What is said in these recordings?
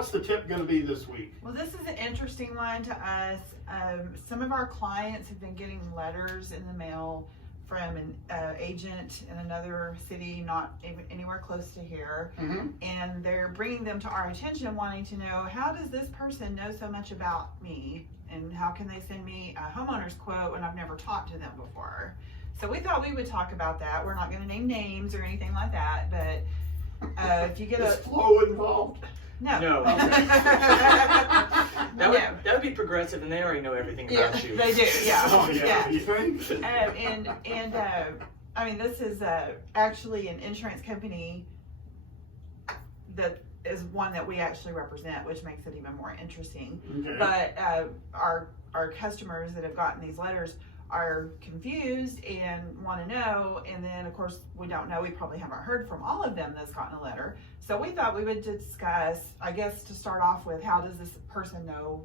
what's the tip going to be this week? Well, this is an interesting one to us. Some of our clients have been getting letters in the mail from an agent in another city, not even anywhere close to here, and they're bringing them to our attention, wanting to know, how does this person know so much about me, and how can they send me a homeowner's quote when I've never talked to them before? So we thought we would talk about that. We're not going to name names or anything like that, but if you get Is Flo involved? No. Okay. That would be progressive, and they already know everything about you. They do, yeah. Oh, yeah. Yeah. You think? I mean, this is actually an insurance company that is one that we actually represent, which makes it even more interesting. Okay. But our customers that have gotten these letters are confused and want to know, and then of course we don't know, we probably haven't heard from all of them that's gotten a letter. So we thought we would discuss, I guess to start off with, how does this person know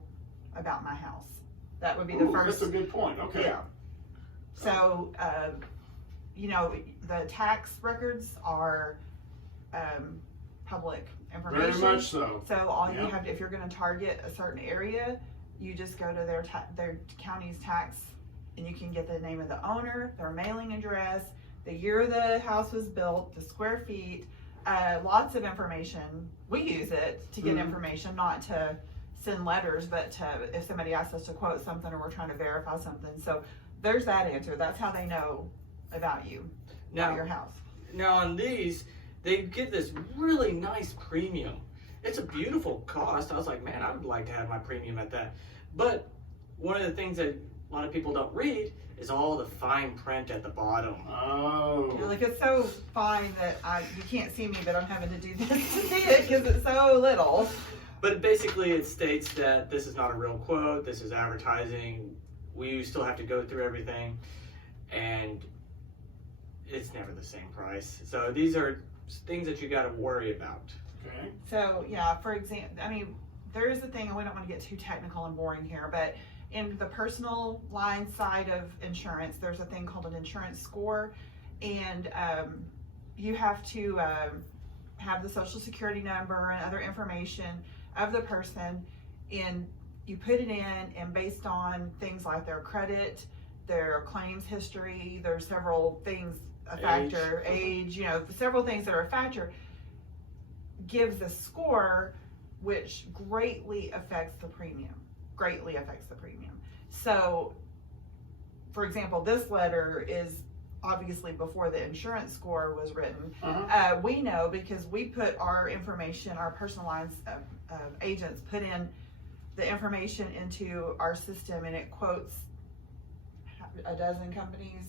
about my house? That would be the first. That's a good point. Okay. Yeah. So, you know, the tax records are public information. Very much so. So all you have to, if you're going to target a certain area, you just go to their county's tax, and you can get the name of the owner, their mailing address, the year the house was built, the square feet, lots of information. We use it to get information, not to send letters, but to, if somebody asks us to quote something or we're trying to verify something. So there's that answer. That's how they know about you, about your house. Now on these, they get this really nice premium. It's a beautiful cost. I was like, man, I would like to have my premium at that. But one of the things that a lot of people don't read is all the fine print at the bottom. Oh. Like, it's so fine that you can't see me, but I'm having to do this to see it because it's so little. But basically it states that this is not a real quote, this is advertising. We still have to go through everything, and it's never the same price. So these are things that you got to worry about. Okay. So yeah, for example, I mean, there is a thing, and we don't want to get too technical and boring here, but in the personal line side of insurance, there's a thing called an insurance score, and you have to have the social security number and other information of the person, and you put it in, and based on things like their credit, their claims history, there's several things, a factor, age, you know, several things that are a factor, gives a score which greatly affects the premium. So, for example, this letter is obviously before the insurance score was written. We know because we put our information, our personal lines agents put in the information into our system, and it quotes a dozen companies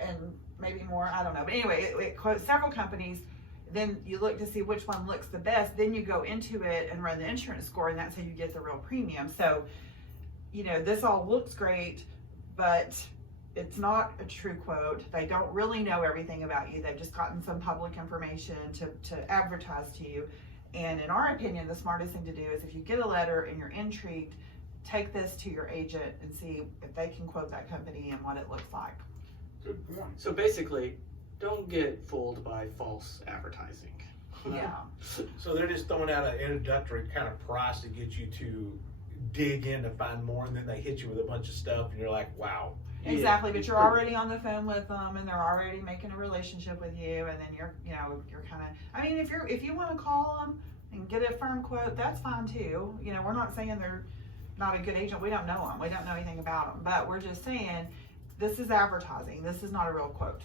and maybe more, I don't know. But anyway, it quotes several companies. Then you look to see which one looks the best. Then you go into it and run the insurance score, and that's how you get the real premium. So, you know, this all looks great, but it's not a true quote. They don't really know everything about you. They've just gotten some public information to advertise to you. And in our opinion, the smartest thing to do is, if you get a letter and you're intrigued, take this to your agent and see if they can quote that company and what it looks like. Good point. So basically, don't get fooled by false advertising. Yeah. So they're just throwing out an introductory kind of price to get you to dig in to find more, and then they hit you with a bunch of stuff, and you're like, wow. Exactly, but you're already on the phone with them, and they're already making a relationship with you, and then you're kind of, I mean, if you want to call them and get a firm quote, that's fine too. You know, we're not saying they're not a good agent. We don't know them. We don't know anything about them, but we're just saying this is advertising. This is not a real quote.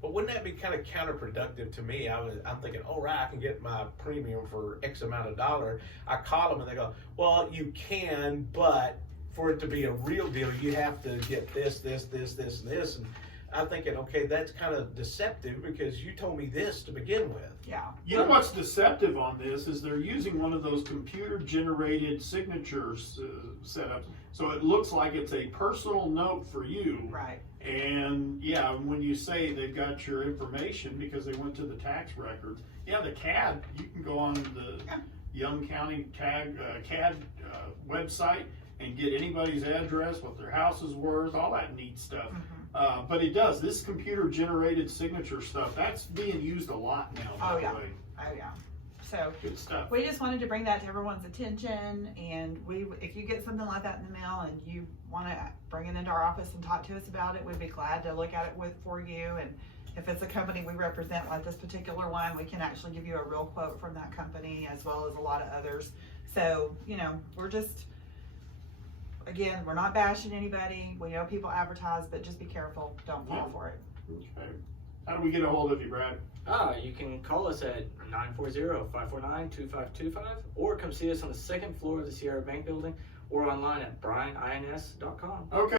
But wouldn't that be kind of counterproductive to me? I'm thinking, all right, I can get my premium for X amount of dollar. I call them and they go, well, you can, but for it to be a real deal, you have to get this, and this. And I'm thinking, okay, that's kind of deceptive because you told me this to begin with. Yeah. You know what's deceptive on this is they're using one of those computer-generated signatures setups, so it looks like it's a personal note for you. Right. And yeah, when you say they've got your information because they went to the tax records, yeah, the CAD, you can go on the Young County CAD website and get anybody's address, what their house is worth, all that neat stuff. But it does, this computer generated signature stuff, that's being used a lot now, by the way. Oh yeah. So Good stuff. we just wanted to bring that to everyone's attention, and if you get something like that in the mail and you want to bring it into our office and talk to us about it, we'd be glad to look at it for you. And if it's a company we represent, like this particular one, we can actually give you a real quote from that company as well as a lot of others. So, we're just, again, we're not bashing anybody. We know people advertise, but just be careful. Don't fall for it. Okay. How do we get a hold of you, Brad? You can call us at 940-549-2525 or come see us on the second floor of the Sierra Bank building or online at brianins.com. Okay.